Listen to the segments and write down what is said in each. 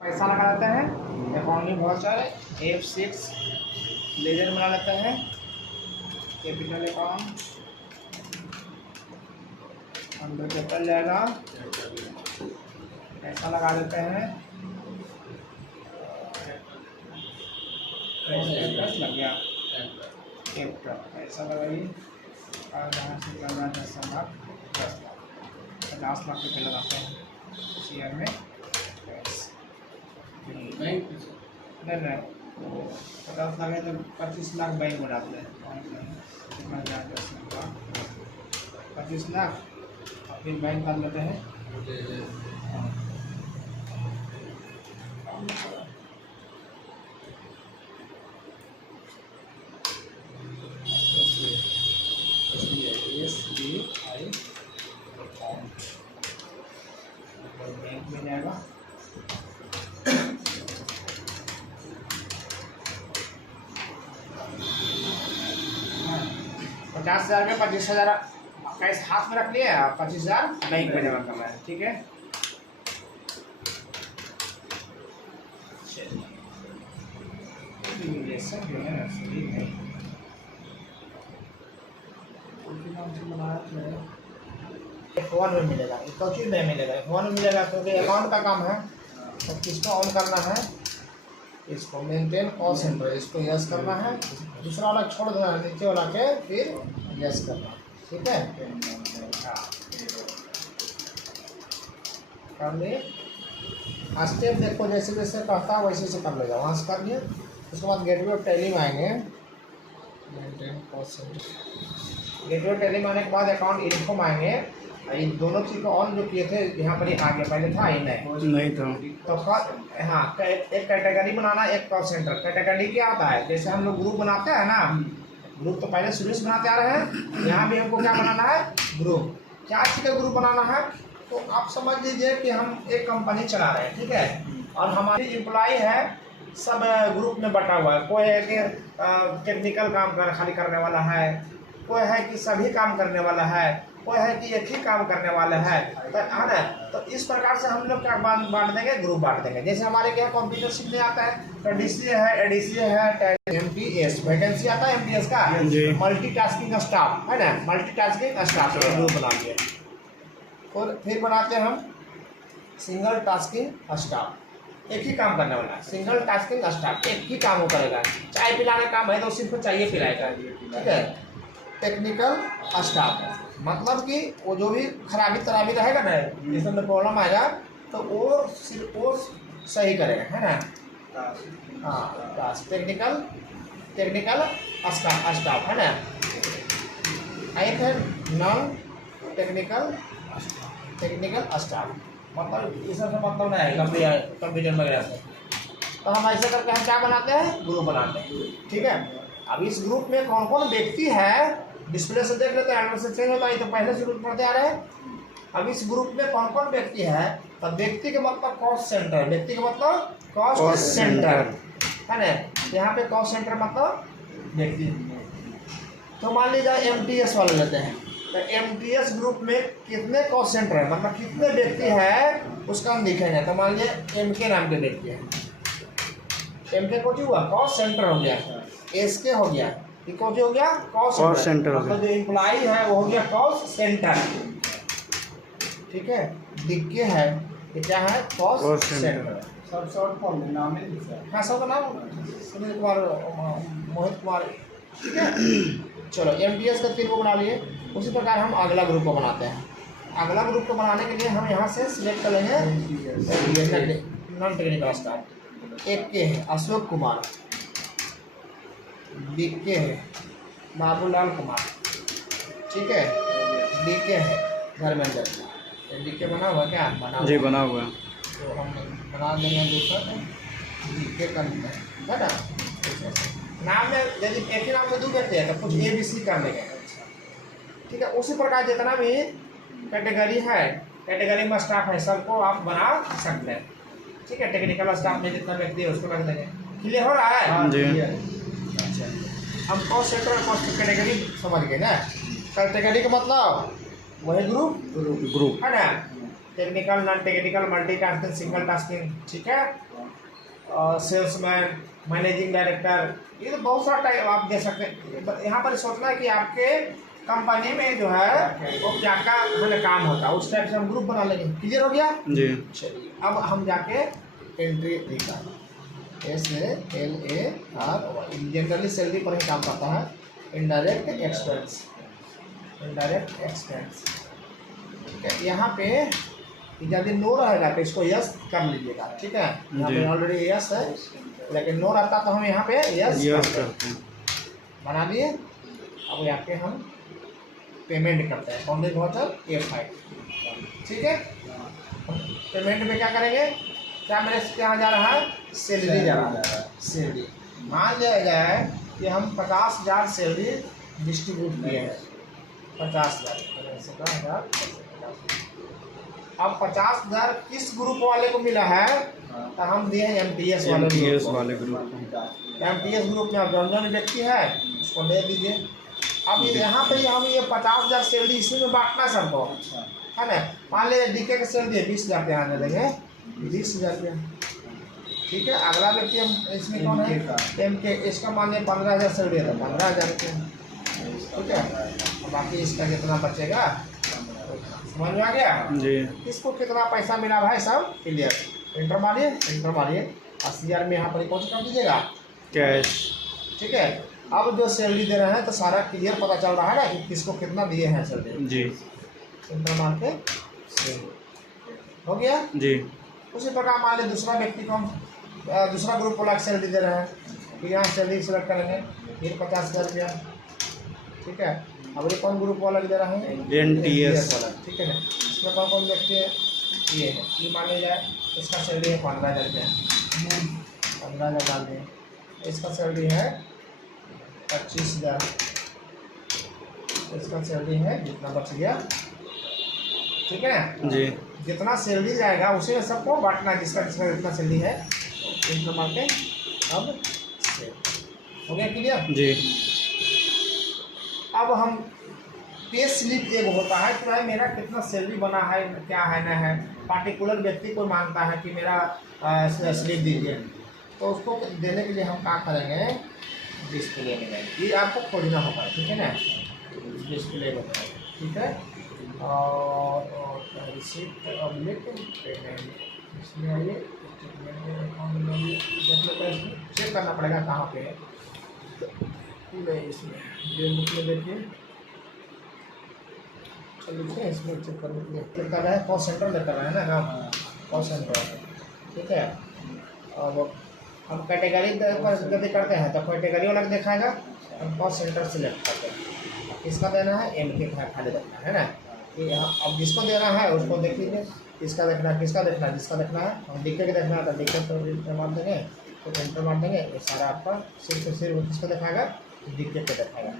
पैसा लगा लेते हैं। अकाउंट में बहुत सारे F6 लेजर बना लेते हैं। कैपिटल अकाउंट अंदर कैपिटल जाएगा, पैसा लगा देते हैं। लग गया कैपिटल, पैसा लगाइए और यहाँ से करना 10 लाख 50 लाख रुपये लगाते हैं शेयर में। नहीं 50 लाख है तो 25 लाख बैंक में डालते हैं। 25 लाख और फिर बैंक डाल लेते हैं। SBI अकाउंट बैंक में जाएगा। $50,000 में 25,000 कैश हाथ में रख लिए, 25,000 बैंक में जमा करना है। ठीक है, जो है ना सही है। F1 में मिलेगा, F1 में मिलेगा, F1 में मिलेगा क्योंकि अकाउंट का काम है। तो किसको ऑन करना है, इसको मेंटेन कॉल सेंटर, इसको यस करना है। दूसरा वाला छोड़ देना है, नीचे वाला के फिर यस करना। ठीक है, कर लिए। स्टेप देखो, जैसे जैसे कहता है वैसे वैसे कर लेगा। वहाँ से कर लिए, उसके बाद गेटवे ऑफ टैली में आएंगे। Maintain call centre, gateway of tally में आने के बाद अकाउंट इन्फो में आएंगे। ये दोनों चीज़ को ऑन जो किए थे यहाँ पर ही आ गया, पहले था ही नहीं था। तो हाँ, एक कैटेगरी बनाना, एक कॉल सेंटर। कैटेगरी क्या होता है, जैसे हम लोग ग्रुप बनाते हैं ना, ग्रुप तो पहले शुरू से बनाते आ रहे हैं। यहाँ भी हमको क्या बनाना है, ग्रुप। क्या चीज़ का ग्रुप बनाना है, तो आप समझ लीजिए कि हम एक कंपनी चला रहे हैं। ठीक है, और हमारी एम्प्लॉय है, सब ग्रुप में बटा हुआ है। कोई है कि टेक्निकल काम खाली करने वाला है, कोई है कि सभी काम करने वाला है, कोई है कि एक ही काम करने वाला है। तो है ना, तो इस प्रकार से हम लोग क्या बांट देंगे, ग्रुप बांट देंगे। जैसे हमारे क्या कंप्यूटर सीखने आता है तो DCA है, ADCA है, MTS वैकेंसी आता है MTS का, मल्टीटास्किंग स्टाफ है ना, मल्टीटास्किंग स्टाफ ग्रुप बना दिए। और फिर बनाते हैं हम सिंगल टास्किंग स्टाफ, एक ही काम करने वाला। सिंगल टास्किंग स्टाफ एक ही काम वो करेगा। चाय पिलाने का काम है तो सिर्फ चाहिए पिलाएगा। ठीक है, टेक्निकल स्टाफ मतलब कि वो जो भी खराबी तराबी रहेगा ना, जिसमें प्रॉब्लम आएगा तो वो सिर्फ वो सही करेगा, है ना। हाँ, बस टेक्निकल स्टाफ है ना। एक है नॉन टेक्निकल स्टाफ, मतलब इस सब से मतलब नहीं है कंप्यूटर वगैरह से। तो हम ऐसे करके हम क्या बनाते हैं, ग्रुप बनाते हैं। ठीक है, अब इस ग्रुप में कौन कौन व्यक्ति है, डिस्प्ले से देख लेते हैं, एडवर्ड से चेंज होता है, तो पहले से ग्रुप पढ़ते आ रहे हैं। अब इस ग्रुप में कौन कौन व्यक्ति है, तो व्यक्ति के मतलब कॉस्ट सेंटर, व्यक्ति का मतलब कॉस्ट सेंटर है ना। यहाँ पे कॉस्ट सेंटर मतलब व्यक्ति। तो मान लीजिए MTS वाले लेते हैं, तो MTS ग्रुप में कितने कॉस्ट सेंटर है, मतलब कितने व्यक्ति है उसका हम लिखेंगे। तो मान लीजिए MK नाम के व्यक्ति है, MK को हुआ कॉस्ट सेंटर हो गया, SK हो गया, हो गया कॉस्ट सेंटर, मतलब जो एम्प्लॉय है वो हो गया कॉस्ट सेंटर। ठीक है, DK है, ये क्या है, कॉस्ट सेंटर। सब शॉर्ट फॉर्म में नाम है। हाँ, सबका नाम सुनील कुमार, मोहित कुमार। ठीक है, चलो MTS का 3 को बना लिए। उसी प्रकार हम अगला ग्रुप को बनाते हैं। अगला ग्रुप को बनाने के लिए हम यहाँ से सिलेक्ट कर लेंगे नॉन टेक्निकल स्टाफ। एक के है अशोक कुमार, BK है बाबूलाल कुमार। ठीक है, DK है धर्मेंद्र। DK बना हुआ क्या, बना जी बना हुआ। तो हम बना देंगे दूसरा DK कर लेते हैं, है ना। नाम में यदि एक ही नाम से 2 व्यक्ति है तो कुछ ABC कर लेंगे। ठीक है, उसी प्रकार जितना भी कैटेगरी है, कैटेगरी में स्टाफ है, सबको आप बना सकते हैं। ठीक है, टेक्निकल स्टाफ में जितना व्यक्ति है उसको रख देंगे। क्लियर हो रहा है जी। अच्छा, हम कॉस्ट सेंटर कॉस्ट कैटेगरी समझ गए ना। कैटेगरी का मतलब वही ग्रुप है ना। Technical, non technical, multitasking, single tasking, ठीक है। सेल्समैन, मैनेजिंग डायरेक्टर, ये तो बहुत सारा टाइप आप दे सकते हैं। यहाँ पर सोचना है कि आपके कंपनी में जो है वो क्या क्या मतलब काम होता है, उस टाइप से हम ग्रुप बना लेंगे। क्लियर हो गया जी। चलिए अब हम जाके एंट्री लिखा SALAR, जनरली सैलरी पर ही काम करता है। इनडायरेक्ट एक्सपेंस, इनडायरेक्ट एक्सपेंस, ठीक है। यहाँ पे यदि नो रहेगा तो इसको यस कर लीजिएगा, ठीक है। यहाँ पे ऑलरेडी यस है, लेकिन नो रहता तो हम यहाँ पे यस करते हैं। बना दिए। अब यहाँ पे हम पेमेंट करते हैं, फाउंडेड वाटर A5, ठीक है। पेमेंट में क्या करेंगे, क्या मेरे से यहाँ जा रहा है, सैलरी जा रहा है, सैलरी। मान लिया जाए कि हम 50,000 सैलरी डिस्ट्रीब्यूट किए हैं, 50,000। अब 50,000 किस ग्रुप वाले को मिला है, तो हम दिए हैं MTS वाले ग्रुप को। MTS ग्रुप में अब जौन व्यक्ति है उसको दे दीजिए। अब यहाँ पे हम ये 50,000 सैलरी इसी में बांटना सबको, है ना। मान लीजिए DK की सैलरी 20,000 रुपया आने लगे, 20,000 रुपया, ठीक है। अगला व्यक्ति हम इसमें कौन है, MK, इसका मान लिया 15,000 सैलरी है तो 15,000 रुपया, ठीक है। बाकी इसका कितना बचेगा, समझ में आ गया जी। इसको कितना पैसा मिला भाई सब क्लियर। एंटर मारिए, एंटर मारिए। 80,000 में यहाँ पर पहुँच कर दीजिएगा कैश, ठीक है। अब जो सैलरी दे रहे हैं तो सारा क्लियर पता चल रहा है ना कि किसको कितना दिए हैं सैलरी जी। एंटर मार के हो गया जी। उसी प्रकार मान लीजिए दूसरा व्यक्ति को हम दूसरा ग्रुप वाला सैलरी दे रहे हैं, तो यहाँ सैलरी सेलेक्ट करेंगे, फिर 50,000 रुपया, ठीक है। अब ये कौन ग्रुप वाला दे रहा है, NTS वाला, ठीक है ना। इसमें कौन कौन व्यक्ति है, ये है, ये मान लिया जाए इसका सैलरी है 15,000 रुपया, 15,000 डाल दें। इसका सैलरी है 25,000, इसका सैलरी है जितना बच गया, ठीक है जी। जितना सैलरी जाएगा उसी में सबको बांटना, जिसका जिसका जितना सैलरी है इतना मार के। अब हो गया क्लियर जी। अब हम पे स्लिप एक होता है कि भाई मेरा कितना सैलरी बना है, क्या है ना है। पार्टिकुलर व्यक्ति को मांगता है कि मेरा स्लिप दीजिए, तो उसको देने के लिए हम क्या करेंगे, डिस्प्ले में जाएंगे, ये आपको खोजना होगा, ठीक है ना। डिस्प्ले में, ठीक है। और रिसीप्ट ऑब्लिक पेमेंट, इसमें आइए चेक करना पड़ेगा कहाँ पे है, नहीं इसमें ये बुक में देखिए, लिखिए इसमें चेक करने के लिए चेक कर रहा है, कॉल सेंटर में कर रहा है ना, कॉल सेंटर, ठीक है। अब हम कैटेगरी यदि करते हैं तो कैटेगरी वाला दिखाएगा, हम कॉल सेंटर सिलेक्ट करते हैं, किसका देना है, MK का खाली देखना है ना। ये यहाँ अब जिसको देना है उसको देख लीजिए, किसका देखना है, किसका देखना है, जिसका देखना है हम DK के देखना है तो DK पर मार देंगे, तो एंटर मार देंगे, ये सारा आपका सिर्फ किसको दिखाएगा, DK पे दिखाएगा,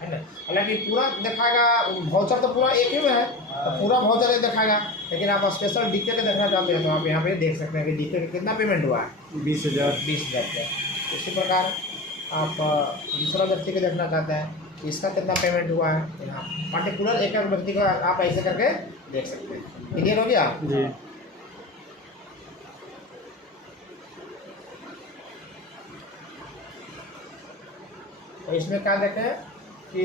है ना। हालांकि पूरा दिखाएगा, वाउचर तो पूरा एक ही में है तो पूरा वाउचर एक दिखाएगा, लेकिन आप स्पेशल DK के देखना चाहते हैं तो आप यहाँ पे देख सकते हैं कि DK का कितना पेमेंट हुआ है, 20,000 रुपया। इसी प्रकार आप दूसरा व्यक्ति को देखना चाहते हैं इसका कितना पेमेंट हुआ है, यहाँ पार्टिकुलर एक व्यक्ति का आप ऐसे करके देख सकते हैं। क्लियर हो गया जी। तो इसमें क्या देखें कि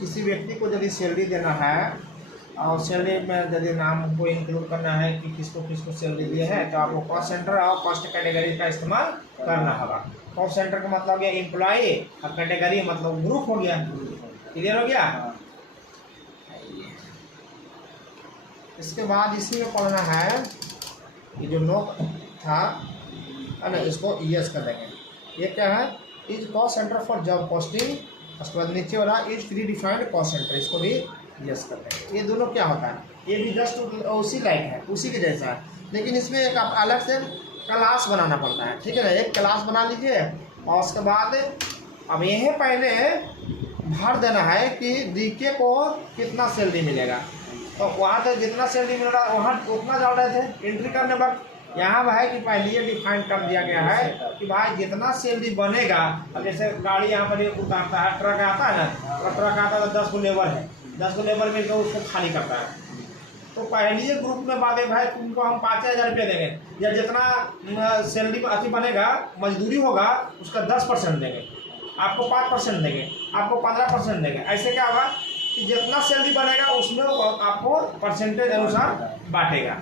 किसी व्यक्ति को यदि सैलरी देना है और सैलरी में यदि नाम को इंक्लूड करना है कि किसको किसको सैलरी दिए है, तो आपको कॉस्ट सेंटर और कॉस्ट कैटेगरी का इस्तेमाल करना होगा। कॉस्ट सेंटर का मतलब गया एम्प्लॉई और कैटेगरी मतलब ग्रुप हो गया। क्लियर हो गया। इसके बाद इसी में पढ़ना है कि जो नो था ना, इसको यस कर देंगे। ये क्या है, is cost centre for job posting, उसके बाद नीचे वाला is pre defined cost centre, इसको भी यस कर देंगे। ये दोनों क्या होता है, ये भी जस्ट उसी लाइक है, उसी के जैसा है, लेकिन इसमें एक आप अलग से क्लास बनाना पड़ता है, ठीक है ना। एक क्लास बना लीजिए और उसके बाद अब यही पहले भर देना है कि DK को कितना सैलरी मिलेगा, तो वहाँ से जितना सैलरी मिल रहा है वहाँ उतना डाल रहे थे एंट्री करने वक्त। यहाँ है कि पहले ये डिफाइन कर दिया गया है कि भाई जितना सैलरी बनेगा, अब जैसे गाड़ी यहाँ पर उतारता है, ट्रक आता है ना, तो ट्रक आता है तो 10 को लेबर है, 10 को लेबर मिलकर उसको खाली करता है, तो पहले ग्रुप में बांधे भाई तुमको हम 5,000 रुपये देंगे, या जितना सैलरी अति बनेगा मजदूरी होगा उसका 10% देंगे, आपको 5% देंगे, आपको 15% देंगे। ऐसे क्या होगा कि जितना सैलरी बनेगा उसमें आपको परसेंटेज अनुसार बांटेगा।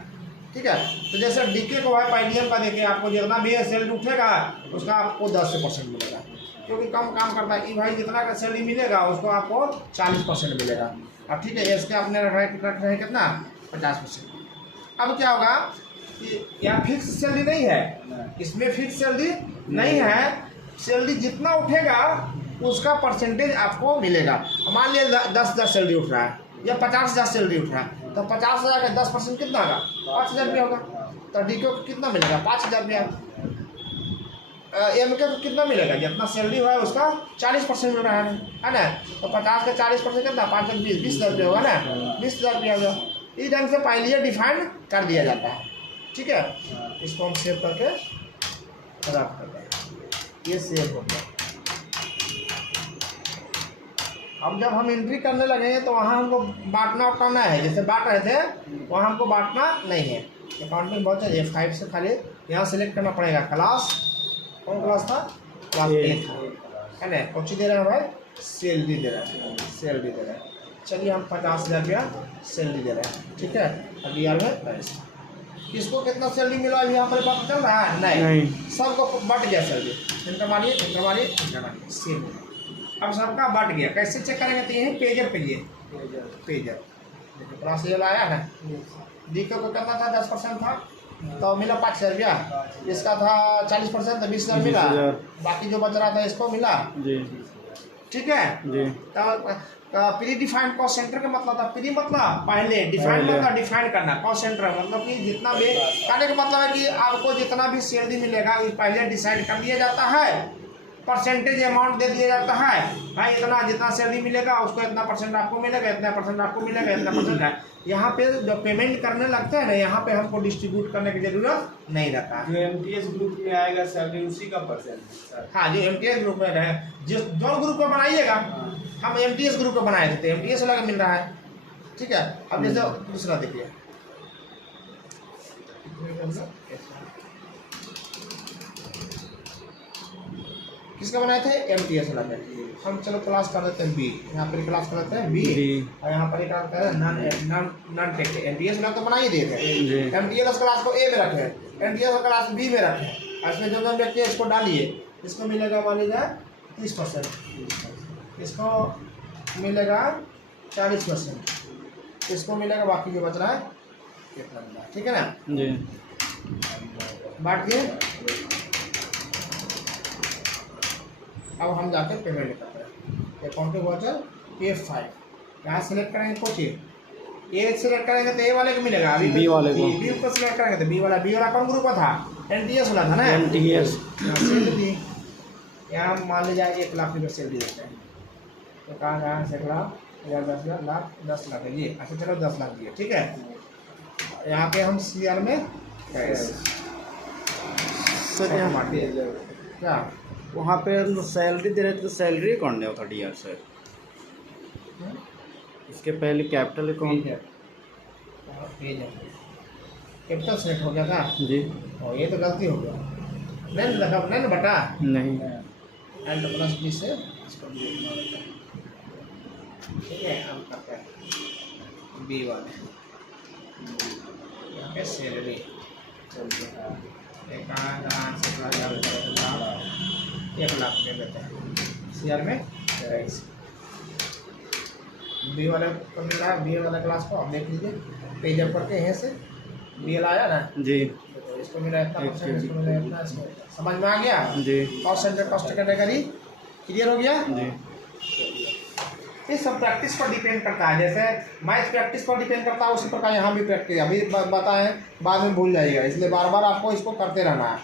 ठीक है, तो जैसे डीके को है पहले का देखे आपको जितना भी सैलरी उठेगा उसका आपको 10% मिलेगा, क्योंकि कम काम करता है। कि भाई जितना का सैलरी मिलेगा उसको आपको 40% मिलेगा। अब ठीक है, इसके अपने रहे कितना 50%। अब क्या होगा कि यहाँ फिक्स सैलरी नहीं है, इसमें फिक्स सैलरी नहीं है, सैलरी जितना उठेगा उसका परसेंटेज आपको मिलेगा। मान लिया 10,000 सैलरी उठ रहा है या 50,000 सैलरी उठ रहा है, तो 50,000 का 10% कितना होगा 5,000 रुपया होगा। तो डी को कितना मिलेगा 5,000 रुपया। एम के कितना मिलेगा, जितना सैलरी हुआ है उसका 40% मिल रहा है ना। तो 50 का 40% कितना 5 20,000 रुपया होगा ना, 20,000 रुपया होगा। इस ढंग से पहले डिफाइन कर दिया जाता है। ठीक है, इसको हम सेव करके रख देते हैं, ये सेव हो गया। अब जब हम एंट्री करने लगेंगे तो वहाँ हमको बांटना उठाना है, जैसे बांट रहे थे वहाँ हमको बांटना नहीं है। अकाउंटिंग बहुत है, F5 से खाली यहाँ सेलेक्ट करना पड़ेगा। क्लास कौन क्लास था, क्लास A था, है ना। कौन दे रहे हैं भाई, सैलरी दे रहे हैं, सैलरी दे रहे हैं। चलिए हम 50,000 रुपया सैलरी दे रहे हैं। ठीक है, अब यार में पैसा किसको कितना सैलरी मिला अभी यहाँ पर पता चल रहा है नहीं। सबको बट गया सैलरी, इनका मानिए इनका मानिए इनका मानिए सेम। अब सबका बट गया, कैसे चेक करेंगे तो यही पेजर पे ये पेजर देखो क्लास ये आया है। डी को कितना था 10% था तो मिला 5,000 रुपया, इसका था 40% तो 20,000 मिला, बाकी जो बच रहा था इसको मिला जी। ठीक है जी। तो प्री डिफाइंड कॉस्ट सेंटर का मतलब था, प्री मतलब पहले, डिफाइंड मतलब डिफाइन करना, कॉस्ट सेंटर मतलब कि जितना भी कहने का मतलब है कि आपको जितना भी सैलरी मिलेगा पहले डिसाइड कर दिया जाता है, परसेंटेज अमाउंट दे दिया जाता है। भाई इतना जितना सैलरी मिलेगा उसको इतना परसेंट आपको मिलेगा, इतना परसेंट आपको मिलेगा, इतना परसेंट है। यहाँ पे जब पेमेंट करने लगते हैं ना, यहाँ पे हमको डिस्ट्रीब्यूट करने की जरूरत नहीं रहता। जो एमटीएस ग्रुप में आएगा सैलरी उसी का परसेंट। हाँ, जो एमटीएस ग्रुप में रहे, जिस जो ग्रुप को बनाइएगा, हम एमटीएस ग्रुप को बनाए थे, एमटीएस वाला मिल रहा है। ठीक है, अब जैसे दूसरा देखिए, किसका बनाए थे, एमटीएस वाला पे। हम चलो क्लास कर देते हैं बी, यहाँ पर क्लास कर देते हैं बी, और यहाँ पर क्या करते हैं नॉन टेक। एमटीएस वाला तो बना ही देते हैं, एमटीएस क्लास को ए में रखें, एमटीएस क्लास बी में रखें। इसमें जो जो व्यक्ति है इसको डालिए, इसको मिलेगा मान लीजिए 30%, इसको मिलेगा 40%, इसको मिलेगा, बाकी जो बच रहा है कितना मिला। ठीक है ना जी, बांट दिए। अब हम जाकर पेमेंट करते हैं। अकाउंटिंग वाउचर F5 यहाँ सेलेक्ट करेंगे, कुछ ए सेलेक्ट करेंगे तो ए वाले को मिलेगा, अभी बी वाले को, बी को सेलेक्ट करेंगे तो बी वाला कौन ग्रुप का था, एनटीएस वाला था ना, एनटीएस। यहाँ मान लीजिए 1 लाख रुपये सैलरी देते हैं, तो कहाँ से 1 लाख 10 लाख है ये। अच्छा चलो 10 लाख दिए। ठीक है, यहाँ पे हम CR में क्या वहाँ पे सैलरी दे रहे थे, तो सैलरी कौन दिया था डीआर सर, इसके पहले कैपिटल अकाउंट कैपिटल सेट हो गया था जी। और ये तो गलती हो गया, नहीं लगा नहीं बटा नहीं, एंड प्लस बी से इसको ठीक है। हम करते हैं बी वाले, यहाँ पे सैलरी चलती है 1 लाख दे देते हैं CR में। बी वाले को मिल रहा है, बी वाला क्लास को आप देख लीजिए, पेज अप करके यहाँ से बी वाला आया ना जी, तो इसको मिला इतना परसेंट, इसको मिला इतना, इसको समझ में आ गया जी। Cost centre cost category clear हो गया जी। ये सब प्रैक्टिस पर डिपेंड करता है, जैसे मैथ प्रैक्टिस पर डिपेंड करता है उसी प्रकार यहाँ भी प्रैक्टिस, अभी बताएं बाद में भूल जाइएगा, इसलिए बार बार आपको इसको करते रहना है।